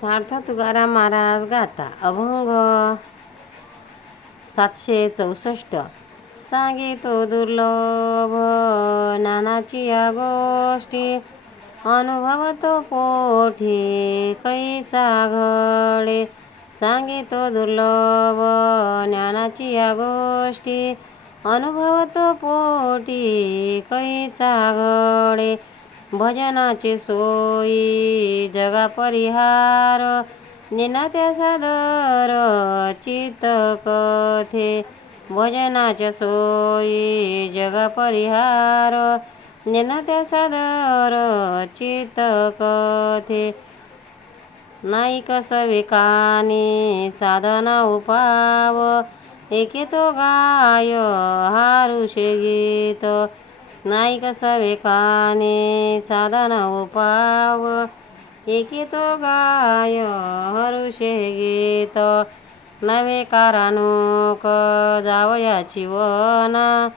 सार्थ तुकाराम महाराज गाता. अभंग सातशे चौसष्ट. सांगितो दुर्लभ नानाची या गोष्टी. अनुभवतो पोठी कैसा घडे सांगितो दुर्लभ ज्ञानाची या गोष्टी. अनुभवतो पोटी कैसा घडे भजनाची सोयी जगा परिहार निनात्या सादर चित्त कथे भजनाच्या सोयी जगा परिहार निनात्या सादर चित्त कथे नाही कसवे कानी साधना उपाव एके तो गाय हारुषे गीत. नाईक सवेकाने साधन साधना उपाव. एकी तो गाय हरुषे गीत. नवे कारानुक जावयाची वन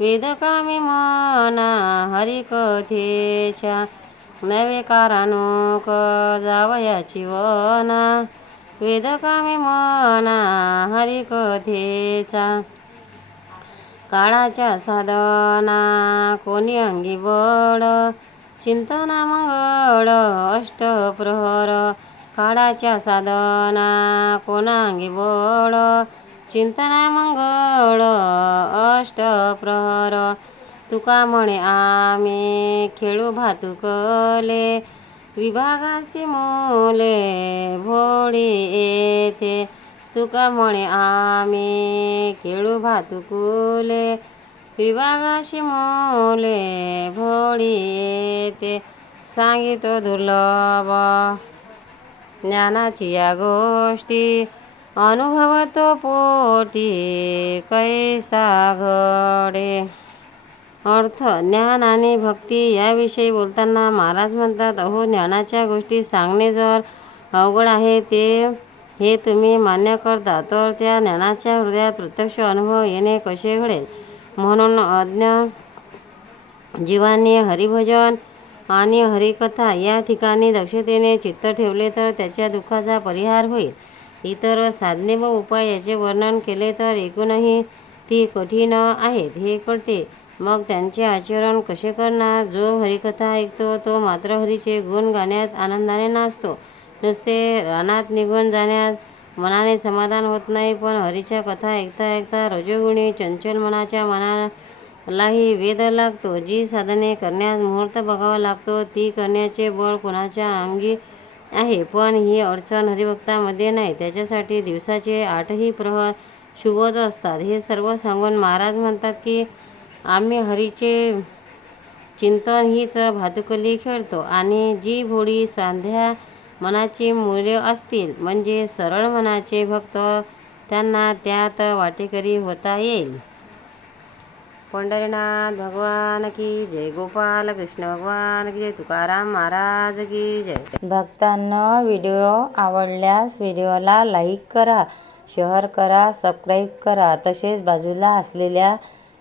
वेदकामी मना हरिकथेच्या. नवे कारानुक जावयाची वन वेद कामी मना हरिकथेचा काळाच्या साधना कोणी अंगी बळ चिंतना मंगळ अष्टप्रहर काळाच्या साधना कोणांगी बळ चिंतना मंगळ अष्टप्रहर तुका म्हणे आम्ही खेळू भातुकले विभागाची मोले भोळी येथे. तुका म्हणे आम्ही खेळू भातुकुले विभागाशी मोले भोळी येते सांगितो दुर्लभ ज्ञानाची या गोष्टी अनुभवतो पोटी कैसा घडे. अर्थ ज्ञान आणि भक्ती याविषयी बोलताना महाराज म्हणतात अहो ज्ञानाच्या गोष्टी सांगणे जर अवघड आहे ते हे तुम्ही मान्य करता तर त्या ज्ञानाच्या हृदयात प्रत्यक्ष अनुभव येणे कसे घडेल? म्हणून अज्ञ जीवांनी हरिभजन आणि हरिकथा या ठिकाणी दक्षतेने चित्त ठेवले तर त्याच्या दुःखाचा परिहार होईल. इतर साधने व उपाय याचे वर्णन केले तर एकूणही ती कठीण आहेत. हे कळते. मग त्यांचे आचरण कसे करणार? जो हरिकथा ऐकतो तो मात्र हरीचे गुण गाण्यात आनंदाने नाचतो. नुसते रानात निघून जाण्यात मनाने समाधान होत नाही पण हरीच्या कथा ऐकता ऐकता रजोगुणी चंचल मनाच्या मनालाही वेद लागतो. जी साधने करण्यास मुहूर्त बघावा लागतो ती करण्याचे बळ कोणाच्या अंगी आहे? पण ही अडचण हरिभक्तामध्ये नाही. त्याच्यासाठी दिवसाचे आठही प्रहर शुभच असतात. हे सर्व सांगून महाराज म्हणतात की आम्ही हरीचे चिंतन हीच भातुकली खेळतो आणि जी भोळी सांध्या मनाची मूल्य असतील म्हणजे सरळ मनाचे भक्त त्यांना त्यात वाटेकरी होता येईल. पंढरीनाथ भगवान की जय गोपाल कृष्ण भगवान की जय तुकाराम महाराज की जय. भक्तांना व्हिडिओ आवडल्यास व्हिडिओला लाईक करा शेअर करा सबस्क्राईब करा. तसेच बाजूला असलेल्या